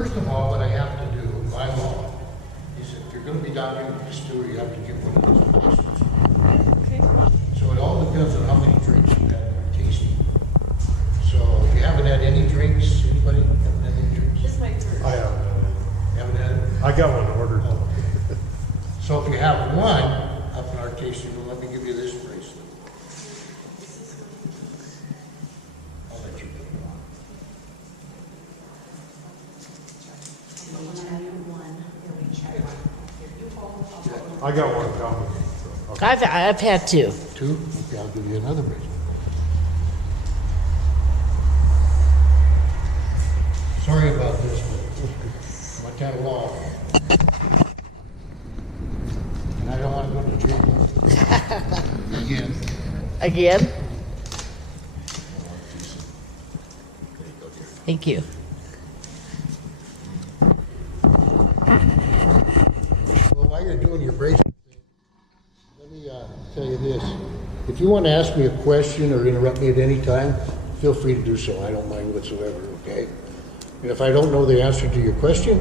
first of all, what I have to do by law is if you're gonna be down here in the distillery, you have to give one of those placements. Okay. So it all depends on how many drinks you had in your tasting. So if you haven't had any drinks, anybody haven't had any drinks? This might hurt. I haven't had it. Haven't had it? I got one ordered. Oh. So if you have one up in our tasting room, let me give you this bracelet. I'll let you put it on. I got one coming. So, I've had two. Two? Okay, I'll give you another bracelet. Sorry about this, but Montana law. And I don't want to go to jail again. Again? There you go, dear. Thank you. Well, while you're doing your bracelet thing, let me tell you this. If you want to ask me a question or interrupt me at any time, feel free to do so. I don't mind whatsoever, okay? And if I don't know the answer to your question,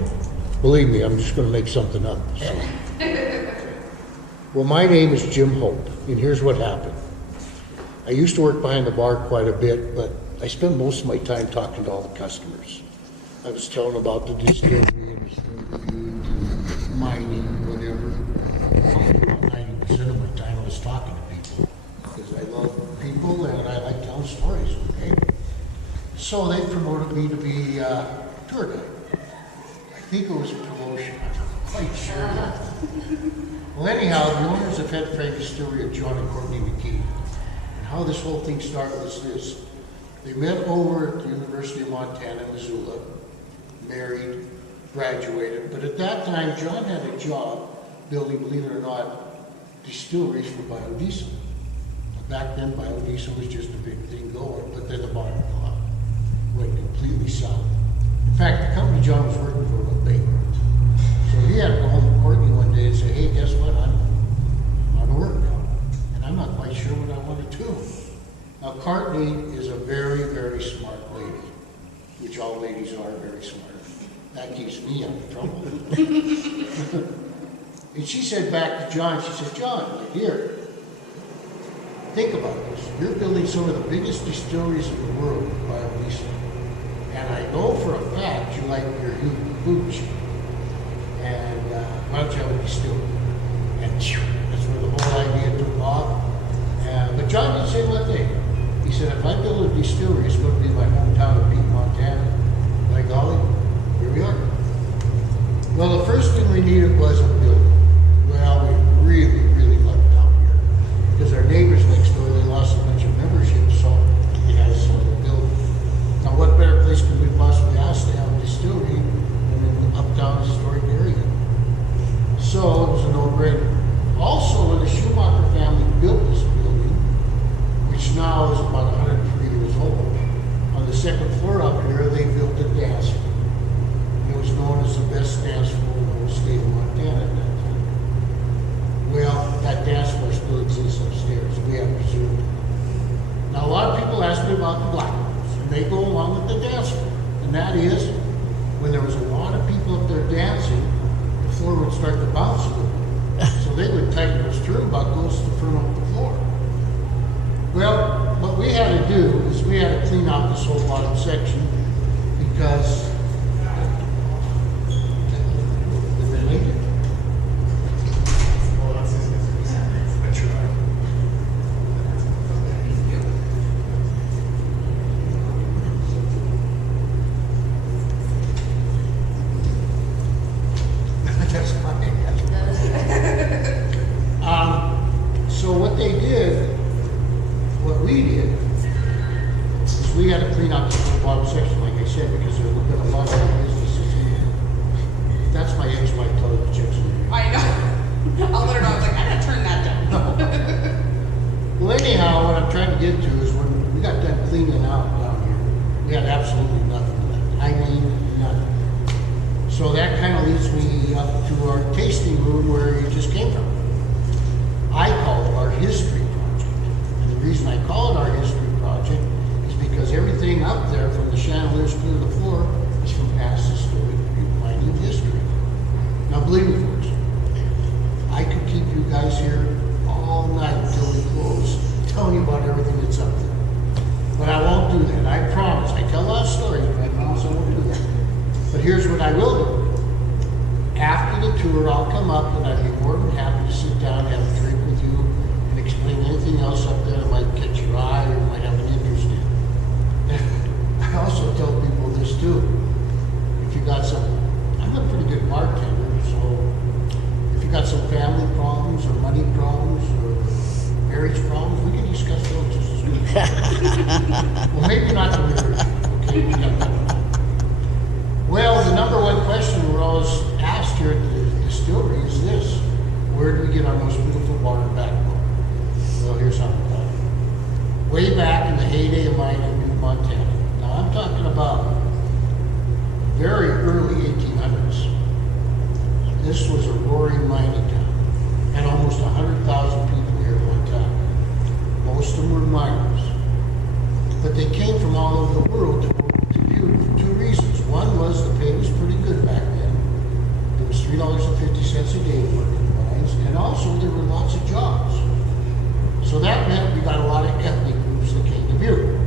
believe me, I'm just going to make something up. So. Well, my name is Jim Hope, and here's what happened. I used to work behind the bar quite a bit, but I spent most of my time talking to all the customers. I was telling them about the distillery and the food, mining, whatever. About 90% of my time I was talking to people because I love people and I like telling stories, okay? So they promoted me to be a tour guide. I think it was a promotion, I'm not quite sure. Well, anyhow, the owners of Headframe Distillery are John and Courtney McKee. And how this whole thing started was this. They met over at the University of Montana, Missoula, married, graduated, but at that time, John had a job building, believe it or not, distilleries for biodiesel. Back then, biodiesel was just a big thing going, but then the bottom fell out, went completely south. In fact, the company John was working for went bankrupt. So he had to go home to Courtney one day and say, hey, guess what, I'm out of work now, and I'm not quite sure what I want to do. Now, Courtney is a very, very smart lady, which all ladies are very smart. That keeps me out of trouble. And she said back to John, she said, John, my dear, think about this. You're building some of the biggest distilleries in the world with biodiesel. And I know for a fact you like your hooch. And why don't you have a distillery? And that's where the whole idea took off. But John did say one thing. He said, if I build a distillery, it's going to be my hometown of Pete, Montana. By golly, here we are. Well, the first thing we needed was a building. Well, we really, really lucked out here. Because our neighbors next door, they lost a bunch of memberships, so they had us sort of building. Now, what better place could we possibly ask to have a distillery than in the uptown historic area? So it was a no-brainer. Also, when the Schumacher family built this building, which now is about 103 years old, on the second floor up here, they built a dance floor. It was known as the best dance floor in the whole state of Montana at that time. Well, that dance floor still exists upstairs. We have preserved it. Now, a lot of people ask me about the black rooms, and they go along with the dance floor. And that is, when there was a lot of people up there dancing, the floor would start to bounce a little bit. So they would tighten those turnbuckles to firm up the floor. Well, what we had to do is we had to clean out this whole bottom section because so what they did, what we did, is we had to clean out the whole bottom section, like I said, because there would have been a lot of businesses in here. That's my ex-wife telling the chicks. I know. I'll let her know. I was like, I gotta turn that down. Well, anyhow, what I'm trying to get to is when we got done cleaning out down here, we had absolutely nothing left. I mean, nothing. So that kind of leads me up to our tasting room where you just came from. I call it our history project. And the reason I call it our history project is because everything up there from the chandeliers to the floor is from past historic Well, the number one question we're always asked here at the distillery is this: where do we get our most beautiful bar and backbone? Well, here's how we got it. Way back in the heyday of mining in Butte, Montana. Now, I'm talking about very early 1800s. This was a roaring mining town. Had almost 100,000 people here at one time. Most of them were miners. But they came from all over the world to Butte for two reasons. One was the pay was pretty good back then. It was $3.50 a day to work in the mines, and also there were lots of jobs. So that meant we got a lot of ethnic groups that came to Butte.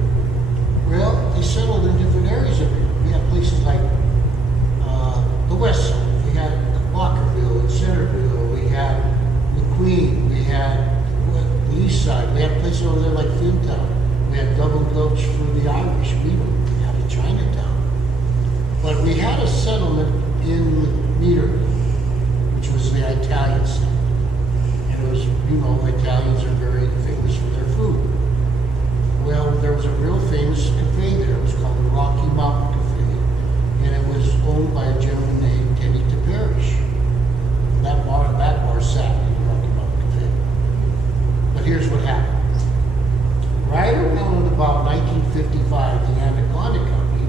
Well, they settled in different areas of Butte. We had places like the west side. We had Walkerville and Centerville. We had McQueen. We had the east side. We had places over there like Fintown. We had Double Gulch for the Irish. We had a Chinatown. But we had a settlement in Meter, which was the Italian side. And it was, you know, Italians are very famous for their food. Well, there was a real famous cafe there. It was called the Rocky Mountain Cafe. And it was owned by a gentleman named Teddy Parrish. That bar sat in the Rocky Mountain Cafe. But here's what happened. Right around about 1955, the Anaconda Company,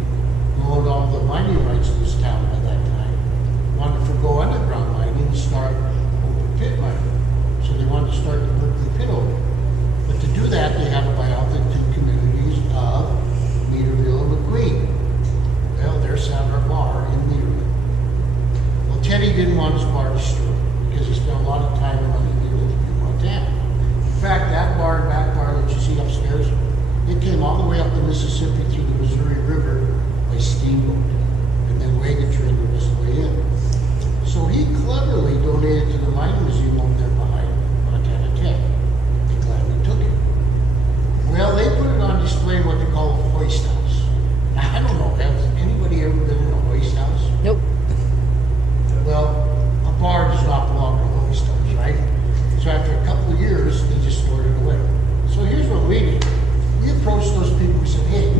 who owned all the mining rights in this town by that time, wanted to go underground mining and start open pit mining. So they wanted to start the Berkeley pit open. But to do that, they had to buy out the two communities of Meterville and McQueen. Well, there sat our bar in Meterville. Well, Teddy didn't want his bar destroyed because he spent a lot of time and money here in Montana. In fact, that bar and back bar that you see upstairs, it came all the way up the Mississippi through the Missouri River by steamboat, and then wagon train the rest of the way in. So he cleverly donated to the mining museum over there behind Montana Tech. They gladly took it. Well, they put it on display in what they call a hoist house. Now, I don't know, has anybody ever been in a hoist house? Nope. Well, a bar does not belong to a hoist house, right? So after a couple of years, they just stored it away. So here's what we did. We approached those people. We said, hey,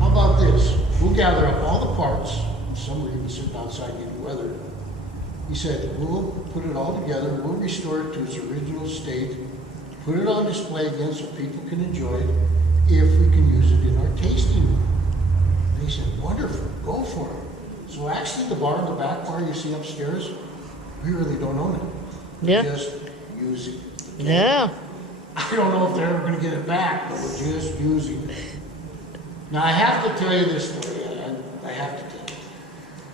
how about this? We'll gather up all the parts. Some were even sitting outside in the weather. He said, we'll put it all together. We'll restore it to its original state. Put it on display again so people can enjoy it if we can use it in our tasting room. They said, wonderful, go for it. So actually the bar in the back bar you see upstairs, we really don't own it. Yeah. Just use it. Yeah. I don't know if they're ever going to get it back, but we're just using it. Now, I have to tell you this story. I have to tell you.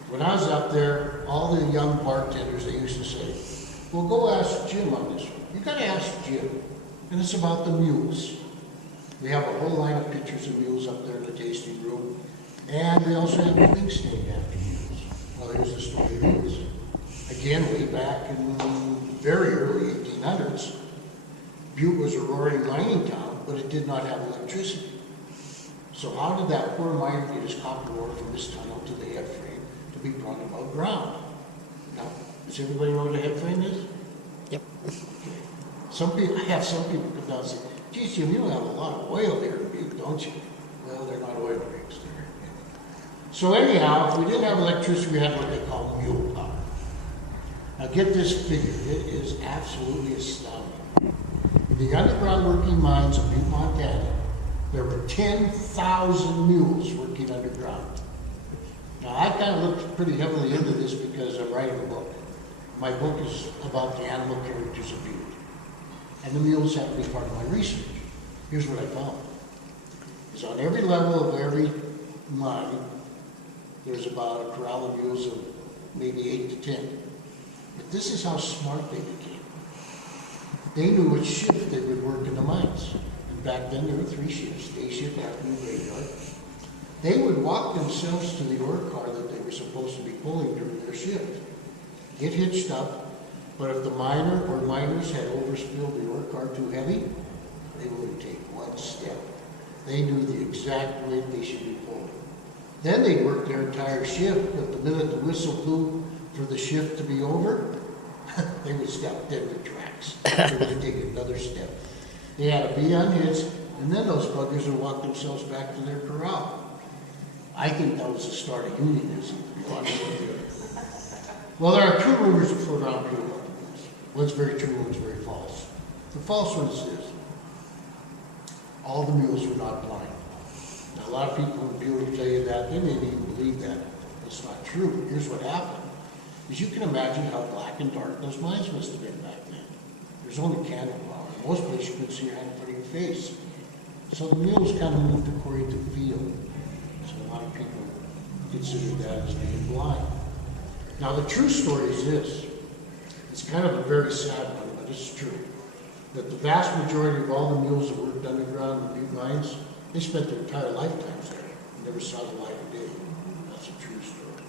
When I was up there, all the young bartenders, they used to say, well, go ask Jim on this one. You got to ask Jim. And it's about the mules. We have a whole line of pictures of mules up there in the tasting room. And we also have drinks named after mules. Well, here's the story of mules. Again, way back in the very early 1800s, Butte was a roaring mining town, but it did not have electricity. So how did that poor miner get his copper ore from this tunnel to the headframe to be brought above ground? Now, does everybody know what a headframe is? Yep. I have some people come down and say, geez, Jim, you have a lot of oil here in Butte, don't you? Well, they're not oil rigs. So anyhow, if we didn't have electricity, we had what they call mule power. Now get this figure, it is absolutely astounding. In the underground working mines of Butte, Montana, there were 10,000 mules working underground. Now I kind of looked pretty heavily into this because I'm writing a book. My book is about the animal characters of Butte. And the mules have to be part of my research. Here's what I found. Is on every level of every mine, there's about a corral of mules of maybe 8 to 10. But this is how smart they became. They knew which shift they would work in the mines. And back then there were 3 shifts, day shift, afternoon, graveyard. They would walk themselves to the ore car that they were supposed to be pulling during their shift, get hitched up, but if the miner or miners had overspilled the ore car too heavy, they wouldn't take one step. They knew the exact weight they should be pulling. Then they'd work their entire shift, but the minute the whistle blew for the shift to be over, they would stop dead in the tracks. They would take another step. They had to be unhitched, and then those buggers would walk themselves back to their corral. I think that was the start of unionism, to be honest with you. Well, there are two rumors that float around people about the mills. One's very true, one's very false. The false one is this: all the mules were not blind. Now, a lot of people would be able to tell you that. They may even believe that. It's not true. Here's what happened. As you can imagine how black and dark those mines must have been back then. There's only candle power. In most places you couldn't see your hand in front of your face. So the mules kind of moved according to feel. So a lot of people consider that as being blind. Now the true story is this. It's kind of a very sad one, but it's true. That the vast majority of all the mules that worked underground in the butte mines, they spent their entire lifetimes there and never saw the light of day. That's a true story.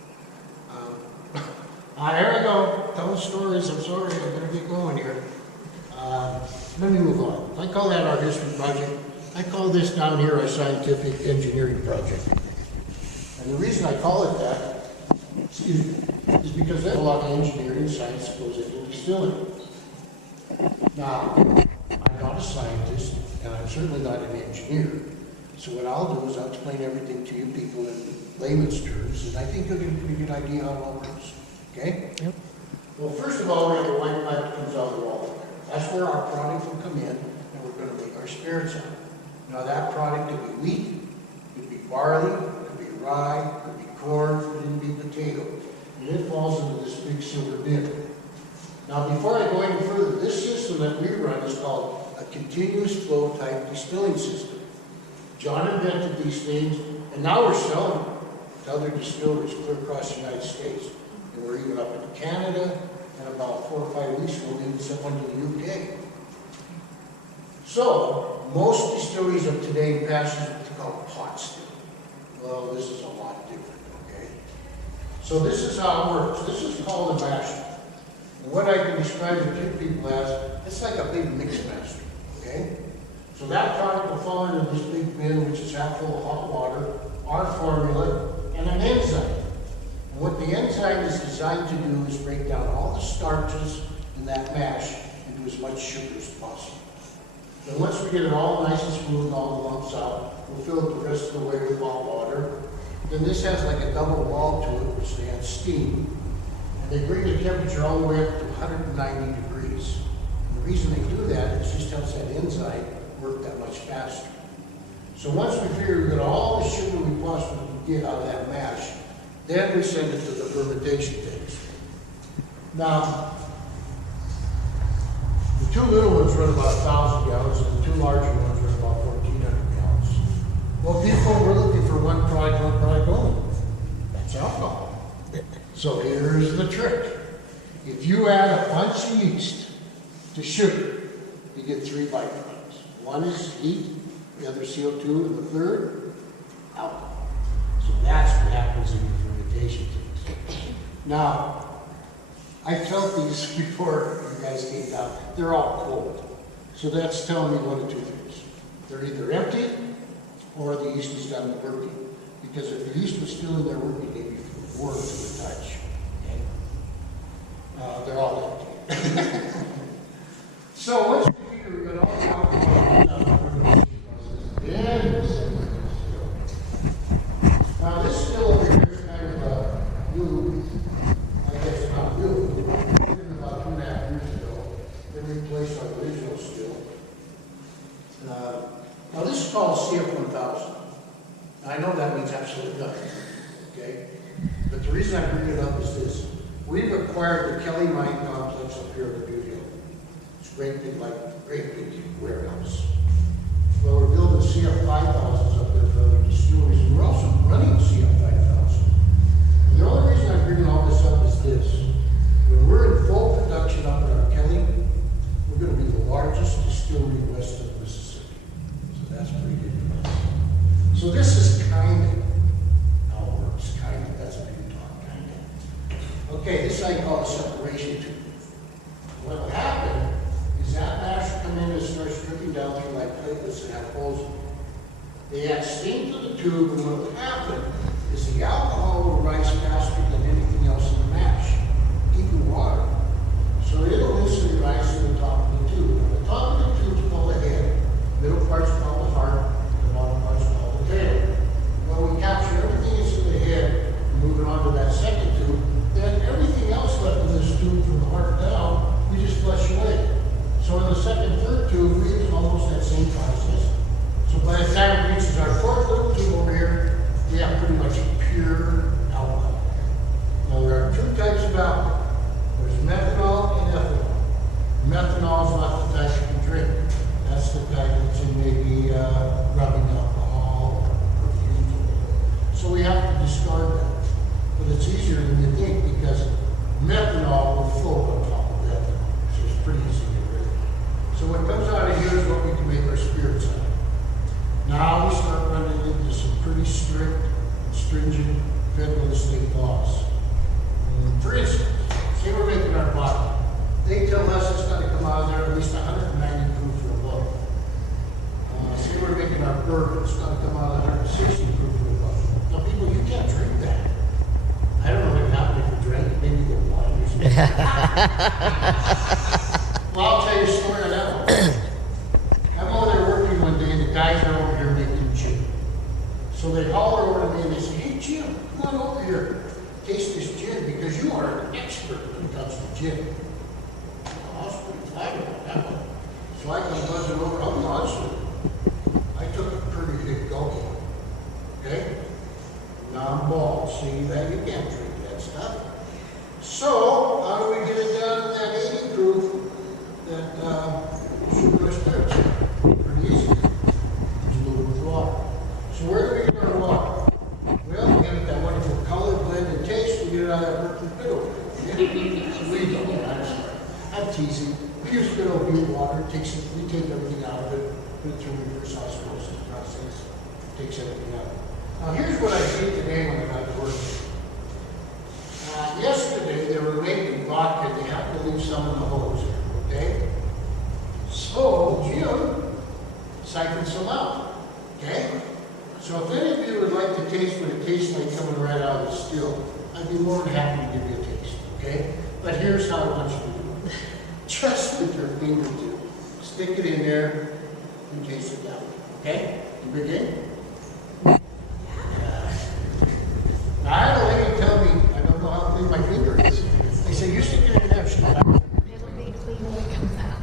Here I go, telling stories. I'm sorry, I'm going to get going here. Let me move on. I call that our history project. I call this down here our scientific engineering project. And the reason I call it that is because there's a lot of engineering and science that goes into distilling. Now, I'm not a scientist, and I'm certainly not an engineer. So what I'll do is I'll explain everything to you people in layman's terms, and I think you'll get a pretty good idea how it all works. Okay? Yep. Well, first of all, we have a white pipe that comes out of the wall. That's where our product will come in, and we're going to make our spirits out of it. Now, that product could be wheat, could be barley, could be rye, could be corn, could be potato. And it falls into this big silver bin. Now, before I go any further, this system that we run is called a continuous flow type distilling system. John invented these things, and now we're selling them to other distilleries clear across the United States. And we're even up in Canada, and about 4 or 5 weeks ago, we even sent one to the UK. So, most distilleries of today pass what they call pot still. Well, this is a lot different, okay? So this is how it works. This is called a masher. And what I can describe it to people as, it's like a big mix master, okay? So that product will fall into this big bin, which is half full of hot water, our formula, and an enzyme. And what the enzyme is designed to do is break down all the starches in that mash into as much sugar as possible. Then once we get it all nice and smooth, all the lumps out, we'll fill it the rest of the way with hot water. Then this has like a double wall to it, which they have steam. And they bring the temperature all the way up to 190 degrees. And the reason they do that is just helps that enzyme work that much faster. So once we figure we got all the sugar we possibly can get out of that mash, then we send it to the fermentation tanks. Now, the two little ones run about 1,000 gallons, and the two larger ones run about 1,400 gallons. Well, people, we're looking for one product only. That's alcohol. So here's the trick. If you add a bunch of yeast to sugar, you get 3 byproducts. One is heat, the other CO2, and the third, alcohol. So that's what happens in your fermentation tanks. Now, I felt these before you guys came down. They're all cold. So that's telling me one of two things. They're either empty or the yeast is done working. Because if the yeast was still in there working, they'd be warm to the touch. Okay? They're all empty. So once we figure we got all the alcohol now this still over here is kind of new. I guess not new. About 2.5 years ago, they replaced our original still. Now this is called CF1000. Now I know that means absolutely nothing, okay? But the reason I bring it up is this. We've acquired the Kelly Mine Complex up here at the Butte Hill. It's great big warehouse. Well, we're building CF5000s up there for other distilleries, and we're also running CF5000. And the only reason I'm bringing all this up is this. When we're in full production up at our Kelly, we're going to be the largest distillery west of Mississippi. So that's pretty good. So this is kind of how it works, kind of. That's a big talk, kind of. Okay, this is how you call a separation tube. What will happen is that mash will come in and start dripping down through like platelets that have holes in them. They add steam to the tube, and what will happen is the alcohol will rise faster than anything else in the mash, even water. So it'll instantly rise to the top of the tube. The top of the tube is called the head, the middle part's called the heart, the bottom part's called the tail. Well, we capture everything So we have to discard that. But it's easier than you think because methanol will float on top of that. So it's pretty easy to get rid of. So what comes out of here is what we can make our spirits out of. Now we start running into some pretty strict, stringent federal and state laws. For instance, say we're making our bottle. They tell us it's got to come out of there at least 190 proof or above. Say we're making our bourbon, it's got to come out of 160 proof or above. Now people, you can't drink that. I don't know what happened if you drank it, maybe the wine or something. Well, I'll tell you a story on that one. I'm over there working one day and the guys are over here making gin. So they holler over to me and they say, hey Jim, come on over here. Taste this gin because you are an expert when it comes to gin. I was pretty flattered about that one. So I come buzzing over, I'll be honest with you. I took a pretty big gulp. Okay? Now I'm bald. See that? You can't drink that stuff. So, how do we get it down to that 80 proof that sugar spirits? Pretty easy. Just a little bit of water. So where do we get our water? Well, we get that wonderful color, blend, and taste. We get it out of that purple bit over there. Yeah? So we don't. I'm sorry. I'm teasing. We use good old butte water. We take everything out of it. Put it through reverse osmosis process. Takes everything out. Now here's what I see today when I got to work. Yesterday they were making vodka and they had to leave some in the hose, okay? So Jim siphoned some out, okay? So if any of you would like to taste what it tastes like coming right out of the still, I'd be more than happy to give you a taste, okay? But here's how I want you to do it. Just with your fingertip, stick it in there and taste it down, okay? You begin? Now, I had a lady tell me, I don't know how clean my finger is. They say, you stick it in there, she's like, It'll be clean when it comes out.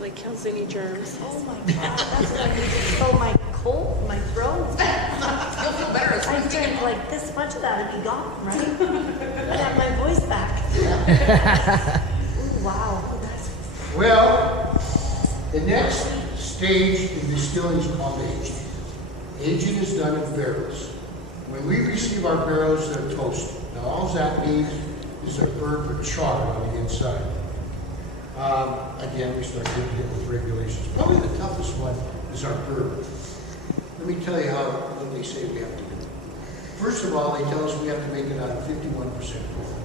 Like kills any germs. Oh my God, that's what I need to kill my cold, my throat. You'll feel better as I soon as you drank get like this much of that, it'd be gone, right? I'd have my voice back. Ooh, wow. That's well, the next stage in distilling is called aging. Aging is done in barrels. When we receive our barrels, they're toasted. Now, all that means is they're burned with char on the inside. Again, we start getting hit with regulations. Probably the toughest one is our bourbon. Let me tell you what they say we have to do. First of all, they tell us we have to make it out of 51% corn.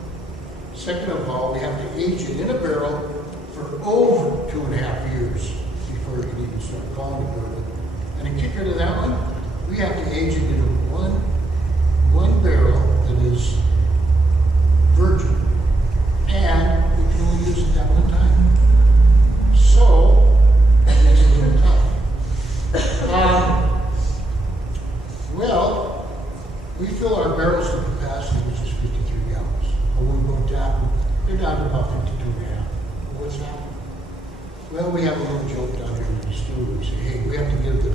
Second of all, we have to age it in a barrel for over 2.5 years before we can even start calling it bourbon. And a kicker to that one, we have to age it in one barrel that is virgin. And we can only use it that one time. So, it makes it a little tough. Well, we fill our barrels to capacity, which is 53 gallons. But when we go tap, they're down to about 52.5. What's happening? Well, we have a little joke down here in the distillery. We say, hey, we have to give the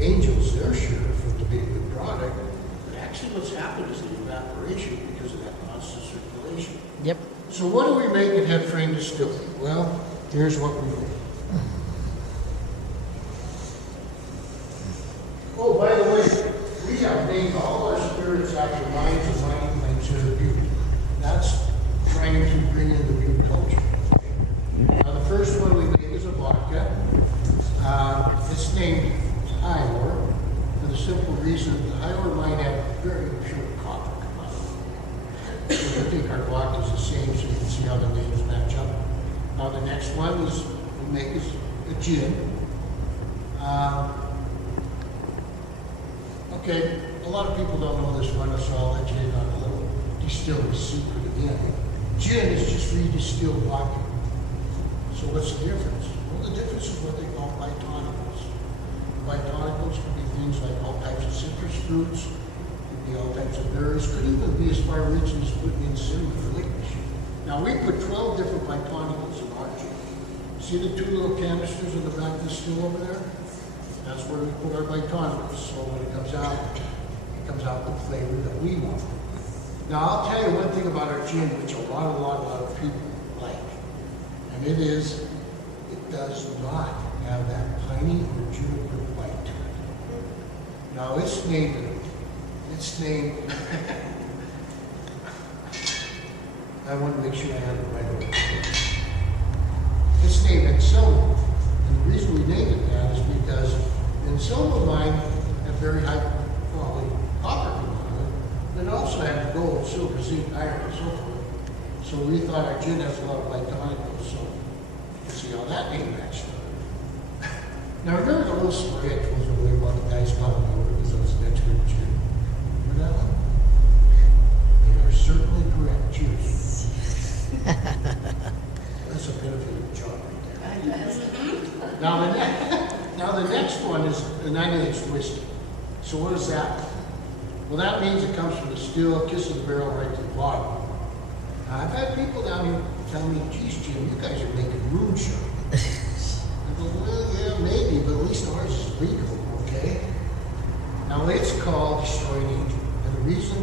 angels their share for it to be a good product. But actually what's happened is the evaporation because of that constant circulation. Yep. So what do we make in Headframe Distillery? Well, here's what we make. Oh, by the way, we have named all our spirits after mines and mining claims here at Butte. That's trying to bring in the Butte culture. Now, the first one we make is a vodka. It's named Iowa for the simple reason that the Iowa mine had very pure copper come out of it. So I think our vodka is the same, so you can see how the names match up. Now, the next one is we make is a gin. Okay, a lot of people don't know this one, so I'll let you in on a little distillery secret again. Gin is just redistilled vodka. So what's the difference? Well, the difference is what they call biotonicals. Biotonicals could be things like all types of citrus fruits, could be all types of berries, could even be as far rich as putting in cinnamon for licorice. Now, we put 12 different biotonicals in our gin. See the two little canisters in the back of the still over there? That's where we put our biotonicals. So when it comes out with the flavor that we want. Now, I'll tell you one thing about our gin, which a lot of people like. And it is, it does not have that piney or juniper bite to it. Now it's named, I want to make sure I have it right over. It's named Ensilva. And the reason we named it that is because the Ensilva mine have very high quality copper component, but it also had gold, silver, zinc, iron, and so forth. So we thought our gin has a lot of light tonic, so you can see how that name matched up. Now remember the little story I told you earlier about the guys calling me over because I was an expert in gin? Remember that one? They are certainly correct. Cheers. That's a benefit of the job right there. Now the next one is the 98 whiskey. So what is that? Well, that means it comes from the still, kiss of the barrel right to the bottom. Now, I've had people down here tell me, geez, Jim, you guys are making moonshine. I go, well, yeah, maybe, but at least ours is legal, okay? Now, it's called Destroying Angel. And the reason?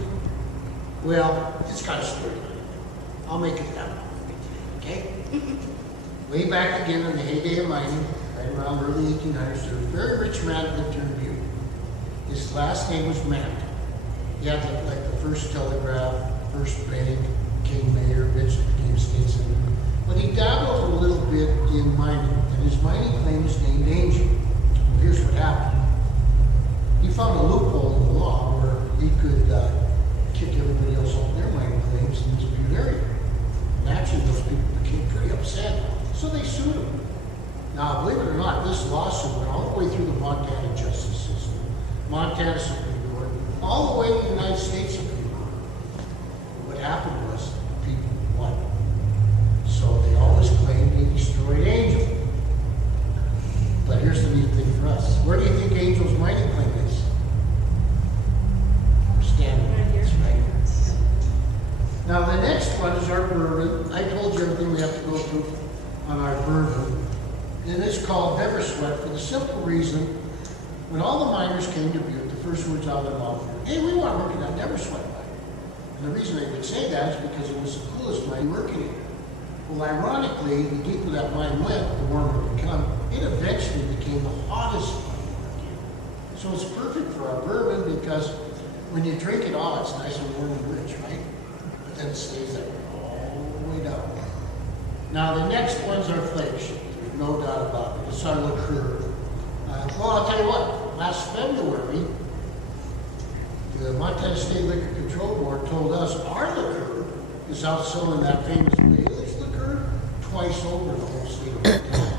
Well, it's got a story. I'll make it that one, okay? Way back again in the heyday of mining, right around early 1800s, there was a very rich man that lived here in Butte. His last name was Manton. He had like the first telegraph, first bank, became mayor, eventually became state senator. But he dabbled a little bit in mining, and his mining claim is named Angel. Well, here's what happened. He found a loophole in the law where he could kick everybody else off their mining claims in this Butte area. Naturally, those people became pretty upset, so they sued him. Now, believe it or not, this lawsuit went all the way through the Montana justice system, Montana Supreme Court, all the way to the United States Supreme Court. What happened was people won. So they always claimed he destroyed Angel. But here's the neat thing for us. Where do you think Angel's mining claim is? We're standing right here. It's right here. Now the next one is our bourbon. I told you everything we have to go through on our bourbon. And it's called Never Sweat for the simple reason, when all the miners came to Butte, the first words out of their mouth were, hey, we want to work in that Never Sweat mine. And the reason they would say that is because it was the coolest mine working in. Well, ironically, the deeper that mine went, the warmer it became. It eventually became the hottest mine working. So it's perfect for our bourbon because when you drink it all, it's nice and warm and rich, right? But then it stays there all the way down. Now the next one's our flagship. There's no doubt about it. It's our liqueur. Well, I'll tell you what. Last February, the Montana State Liquor Control Board told us our liqueur is outselling that famous Bailey's liqueur twice over the whole state of Montana.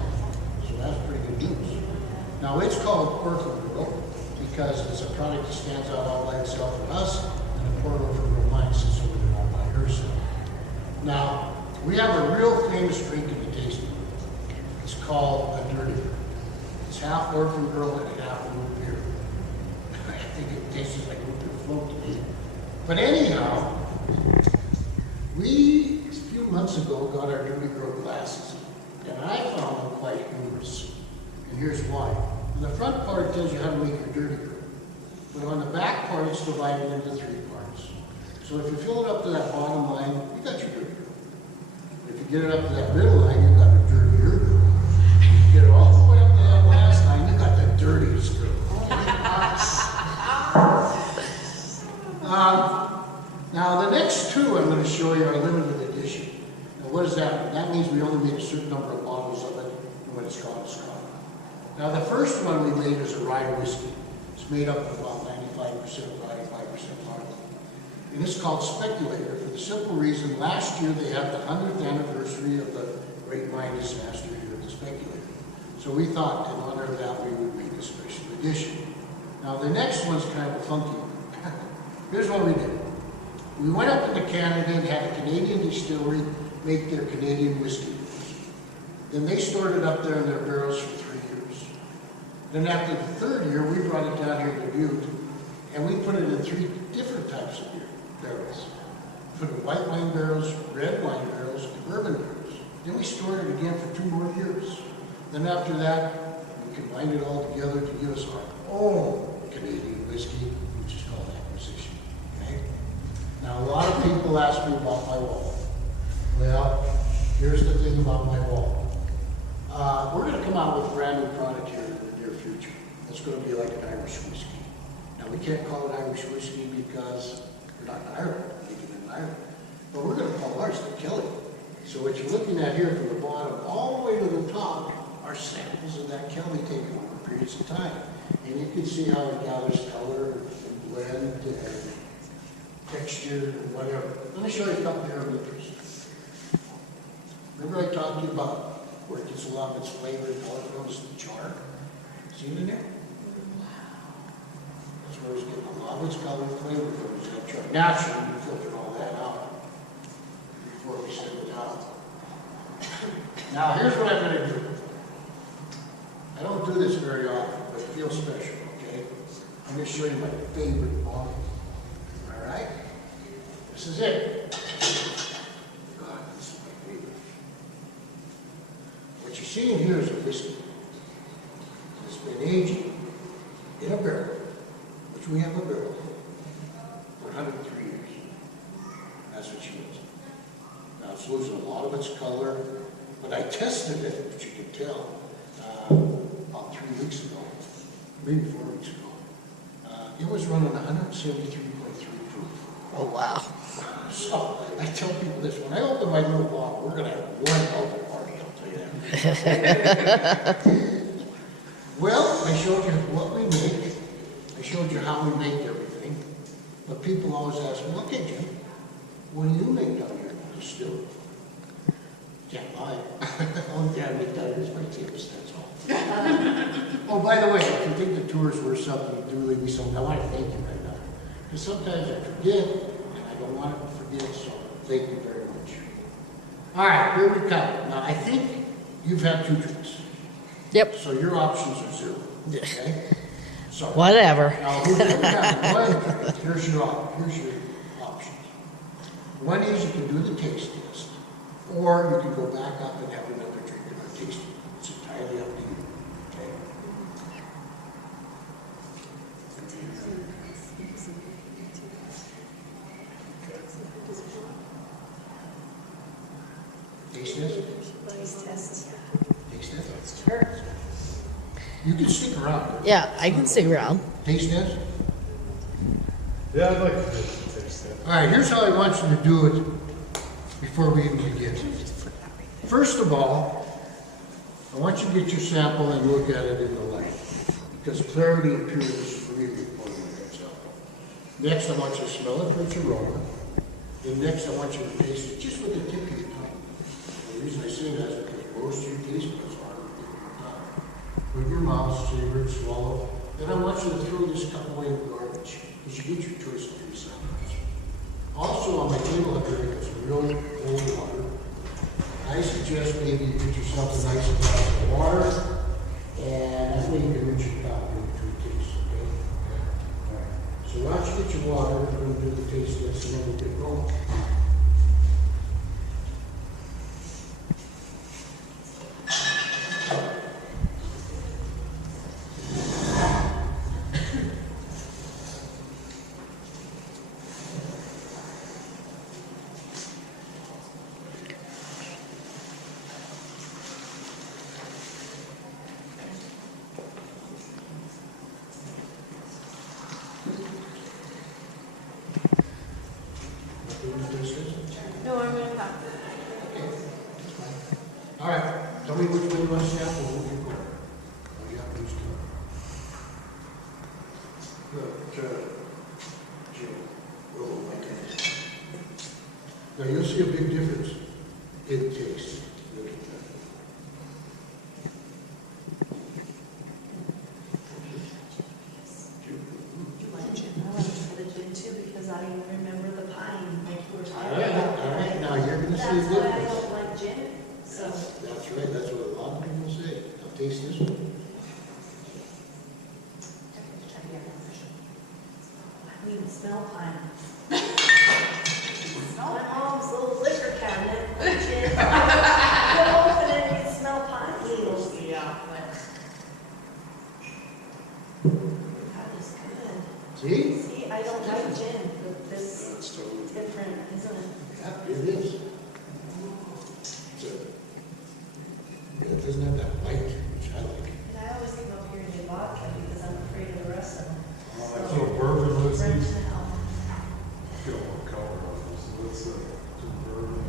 So that's pretty good news. Now it's called Orphan Girl because it's a product that stands out all by itself for us, and the Port Orphan Girl mine sits over there all by herself. Now, we have a real famous drink in the tasting room. It's called a dirty girl. It's half Orphan Girl and half root beer. I think it tastes like root beer float to me. But anyhow, we, a few months ago, got our Dirty Girl glasses. And I found them quite humorous. And here's why. On the front part, it tells you how to make your Dirty Girl. But on the back part, it's divided into 3 parts. So if you fill it up to that bottom line, you got your Dirty Girl. If you get it up to that middle line, you got a dirtier girl. If you get it all the way up to that last line, you got the dirtiest girl. Now the next 2 I'm going to show you are limited edition. Now what does that mean? That means we only made a certain number of bottles of it, and when it's gone, it's gone. Now the first one we made is a rye whiskey. It's made up of about 95% rye, 5% barley. And it's called Speculator for the simple reason last year they had the 100th anniversary of the great mine disaster here at the Speculator. So we thought in honor of that we would make a special edition. Now the next one's kind of a funky one. Here's what we did. We went up into Canada and had a Canadian distillery make their Canadian whiskey. Then they stored it up there in their barrels for 3 years. Then after the 3rd year, we brought it down here to Butte, and we put it in 3 different types of beer barrels. Put it in white wine barrels, red wine barrels, and bourbon barrels. Then we stored it again for 2 more years. Then after that, we combined it all together to give us our own Canadian whiskey, which is called Acquisition. Okay? Now, a lot of people ask me about my wall. Well, here's the thing about my wall. We're gonna come out with a brand new product here in the near future. It's gonna be like an Irish whiskey. Now, we can't call it Irish whiskey because we're not in Ireland, we're making it in Ireland. But we're gonna call ours the Kelly. So what you're looking at here from the bottom all the way to the top are samples of that Kelly taken over periods of time. And you can see how it gathers color and blend and texture and whatever. Let me show you a couple parameters. Remember I talked to you about where it gets a lot of its flavor and color from is the char? See it in there? That's where it's getting a lot of its color and flavor from is that char. Naturally, we filter all that out before we send it out. Now, here's what I'm gonna do. I don't do this very often, but it feels special, okay? I'm gonna show you my favorite bottle. All right? This is it. God, this is my favorite. What you're seeing here is a whiskey. It's been aging in a barrel, which we have a barrel for 103 years. That's what she is. Now, it's losing a lot of its color, but I tested it, which you can tell, about 3 weeks ago, maybe 4 weeks ago. It was running 173.3 proof. Oh, wow. So I tell people this, when I open my little bottle, we're gonna have one hell of a party, I'll tell you that. Well, I showed you what we make. I showed you how we make everything. But people always ask me, okay, Jim, what do you make down here at the distillery? Can't lie. Only thing I make down here is my tips, that's all. Oh, by the way, if you think the tour is worth something, do leave me some. I want to thank you right now. Because sometimes I forget, and I don't want to forget, so thank you very much. All right, here we come. Now, I think you've had 2 drinks. Yep. So your options are 0, okay? So, Whatever. now, we have one drink. Here's your options. One is you can do the taste test, or you can go back up and have another drink of our tasting. It's entirely up to you, okay? Taste test? Taste test? Sure. You can stick around. Yeah, I can stick around. Taste test? Yeah, I'd like to taste that. All right, here's how I want you to do it before we even begin. First of all, I want you to get your sample and look at it in the light, because clarity and purity is really important with that sample. Next, I want you to smell it for its aroma. Then next, I want you to taste it just with the tip of your tongue. The reason I say that is because most of your taste buds are with the tip of your tongue. Put in your mouth, savor it, swallow. Then I want you to throw this cup away in the garbage, because you get your choice of 3 samples. Also, on my table up here, I got some really cold water. I suggest maybe you get yourself a nice glass of water, and that way you can rinse your palate in between tastes, okay? All right. So once you get your water, we're going to do the taste test, and then we'll get going. No, I'm gonna talk. All right, tell me which one you want to sample, we'll get going. Oh, yeah, these two. Good. Jim. Oh, my goodness. Now, you'll see a big difference in taste. Look at that. I like the gin too because I remember the pine like you were talking All right, about. all right, now you're going to see a That's why I difference. don't like gin. So That's right, that's what a lot of people say. Now, taste this one. I mean, smell pine. My mom's little liquor cabinet of gin. You open it and you smell pine needles. Yeah. That is good. See? See, I don't like gin, but this That's totally is different, isn't it? Yeah, it is. So, yeah, it doesn't doesn't have that bite, which I like. And I always come up here and get vodka because I'm afraid of the rest of them. So bourbon whiskey, French and Elm. get one color on this, so let's, do bourbon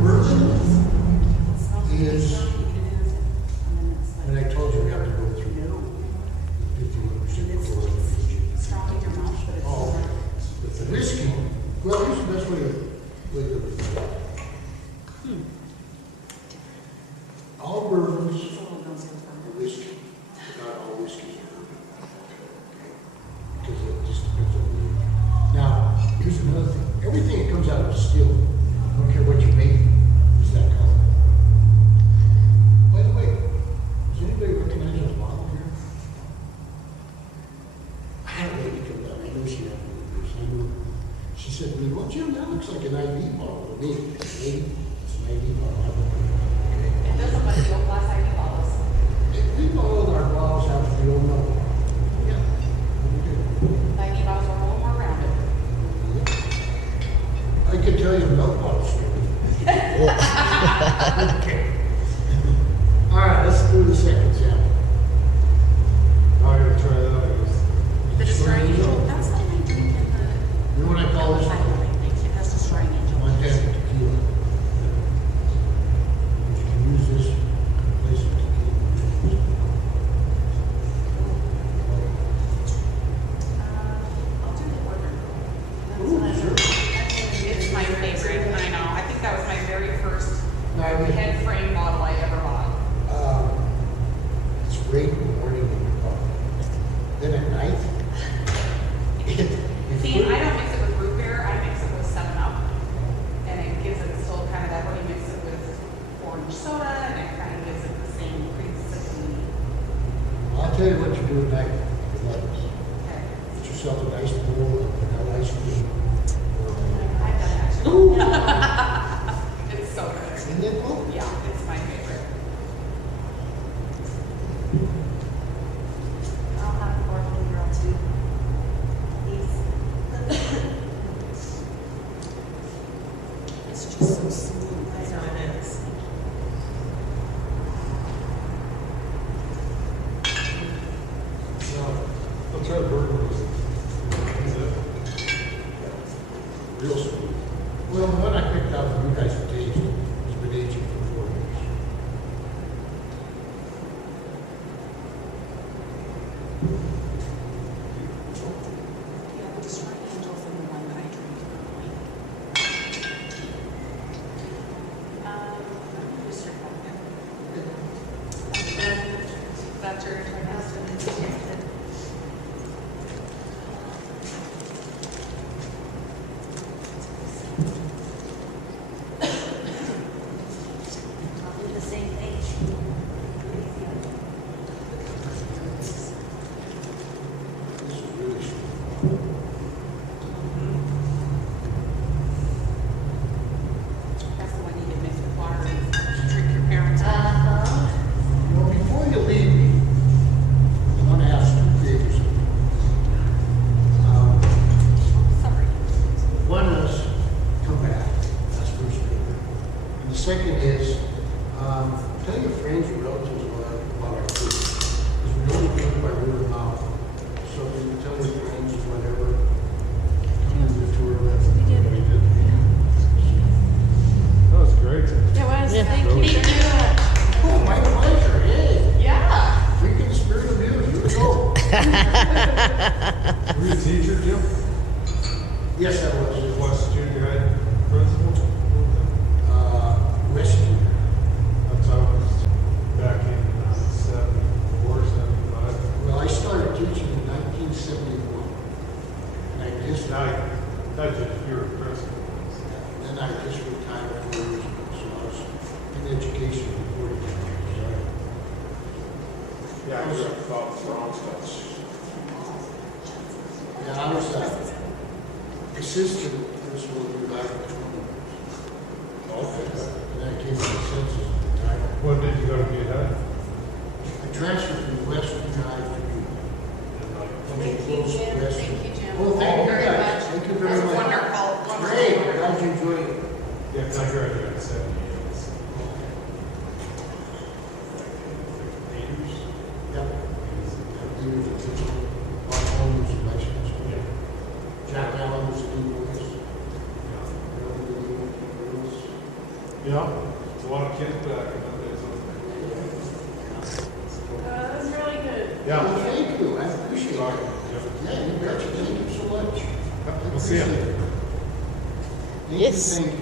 Bourbon is, And then it's when like, I told you we have to go through no. 51% corn. It's strong in your mouth, but it's. Oh, the whiskey, well, here's the best way to it. All bourbons are whiskey, but not all whiskeys are bourbon. Because it just depends on the year. Now, here's another thing. Everything that comes out of a still, I don't care what you make, is that color. By the way, does anybody recognize this bottle here? I had a lady come down, I know she had one of these. I knew, she said to me, well, Jim, that looks like an IV bottle to me. Maybe it's an IV bottle. Okay. It doesn't let you go glass ID bottles. If we boil our bottles out, we don't know. Yeah. We do. ID bottles are a little more rounded. I could tell you a milk bottle story. Okay. All right, let's do the second sample. I'm gonna try that, I guess. The destroying angel, that's what I drink in the. You know what I call this? Title, I think. It has destroying angel. One ten tequila. You can use this in place of tequila. I'll do the order. Ooh, sure. It's my favorite, I know. I think that was my very first Now, I mean, Headframe bottle I ever bought. it's great in the morning when you're coffee. Then at night, See, I don't mix it with root beer, I mix it with 7-Up. And it gives it still kind of that, when you mix it with orange soda, and it kind of gives it the same creamy. I'll tell you what you do at night. Good luck. Okay. Get yourself a nice bowl of vanilla ice cream. I've done it actually. It's so good. Isn't it cool? Yeah, it's my favorite. I'll have a 14-year-old too. These. It's just so smooth. I know it is. So, I'll try bourbon whiskey. Is it? Real smooth. Well, the one I picked out for you guys to taste has been aging for 4 years. Yeah, the destroying angel is the one that I drink currently. Just drink one. That's your I'll do the same page. This is really smooth. That's the one you can mix with water and trick your parents with. Well, before you leave me, I want to ask two favors. of you. Sorry. One is, come back, that's first favor. And the second is, tell your friends and relatives about our food. Because we only get by word of mouth. So you tell your friends or whatever, come and do a tour with us. We did. That was great. It was, thank Really? you. Oh, my pleasure, hey. Yeah. Drink in the spirit of you, you go. Were you a teacher, Jim? Yes, I was. West Junior High principal? Rescue. That's how I was back in 74, 75. Well, I started teaching in 1971. And I just, That's just your principal. then I just retired 4 years ago. So I was in education for 40 years. Yeah, I was about strong stuff. Yeah, I was assistant principal of your life for 20 years. Okay. And then I came to the census at the time. When did you go to Butte High? I transferred from West United to you. Thank you, Jim. Thank you, Jim. Oh, thank you very guys. much. Thank you very That's much. wonderful. Great, glad you enjoyed it. Yeah, 'cause I graduated in 78. Yeah, it's a lot of kids back in the day, so. That was really good. Yeah. Well, thank you, I appreciate Sorry. it. Yeah. Yeah, you betcha, thank you so much. I We'll see ya. appreciate it. Thank you, Yes. thank you.